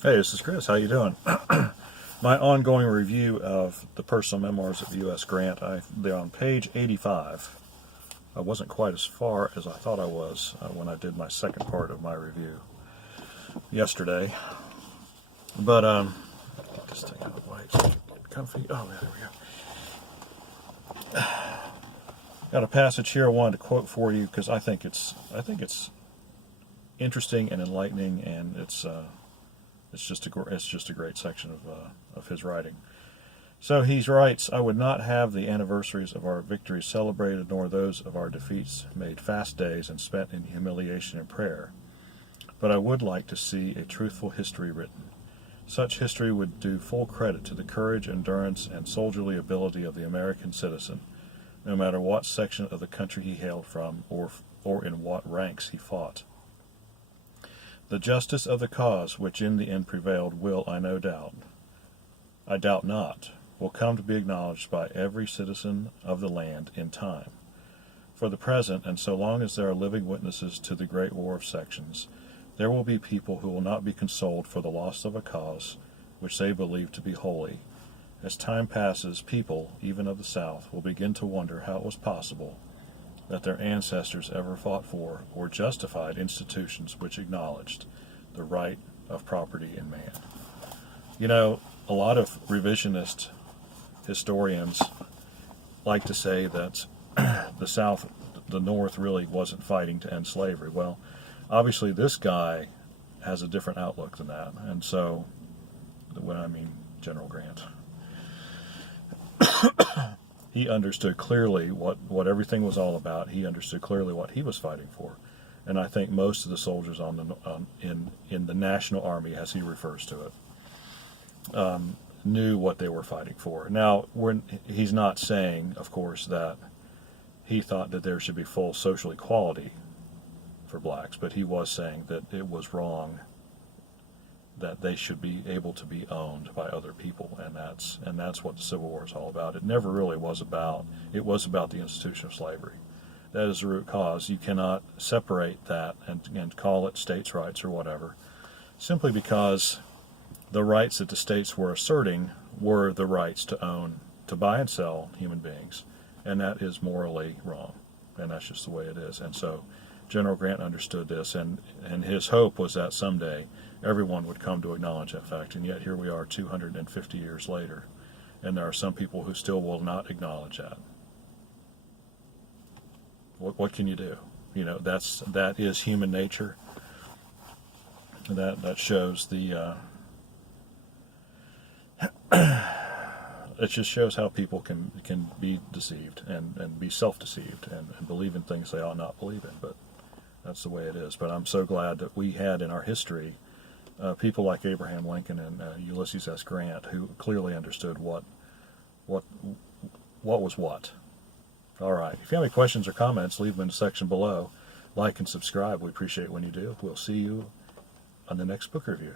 Hey, this is Chris. How you doing? My ongoing review of the personal memoirs of U.S. Grant. They're on page 85. I wasn't quite as far as I thought I was when I did my second part of my review yesterday. But get this thing out of the way so I can get comfy. Oh, yeah, there we go. Got a passage here I wanted to quote for you because I think it's interesting and enlightening, and it's just a great section of his writing. So he writes, "I would not have the anniversaries of our victories celebrated, nor those of our defeats made fast days and spent in humiliation and prayer. But I would like to see a truthful history written. Such history would do full credit to the courage, endurance, and soldierly ability of the American citizen, no matter what section of the country he hailed from or in what ranks he fought. The justice of the cause which in the end prevailed will, I doubt not, will come to be acknowledged by every citizen of the land in time. For the present, and so long as there are living witnesses to the great war of sections, there will be people who will not be consoled for the loss of a cause which they believe to be holy. As time passes, people, even of the South, will begin to wonder how it was possible that their ancestors ever fought for or justified institutions which acknowledged the right of property in man." You know, a lot of revisionist historians like to say that the North really wasn't fighting to end slavery. Well, obviously this guy has a different outlook than that, and so, when I mean General Grant, he understood clearly what everything was all about. He understood clearly what he was fighting for, and I think most of the soldiers in the National Army, as he refers to it, knew what they were fighting for. Now, he's not saying, of course, that he thought that there should be full social equality for blacks, but he was saying that it was wrong that they should be able to be owned by other people, and that's what the Civil War is all about. It never really was about. It was about the institution of slavery. That is the root cause. You cannot separate that and call it states' rights or whatever, simply because the rights that the states were asserting were the rights to own, to buy and sell human beings, and that is morally wrong, and that's just the way it is. And so General Grant understood this, and his hope was that someday everyone would come to acknowledge that fact, and yet here we are 250 years later, and there are some people who still will not acknowledge that. What can you do? You know, that is human nature. That shows the it just shows how people can be deceived and be self-deceived and believe in things they ought not believe in, but that's the way it is. But I'm so glad that we had in our history people like Abraham Lincoln and Ulysses S. Grant, who clearly understood what was what. All right. If you have any questions or comments, leave them in the section below. Like and subscribe. We appreciate when you do. We'll see you on the next book review.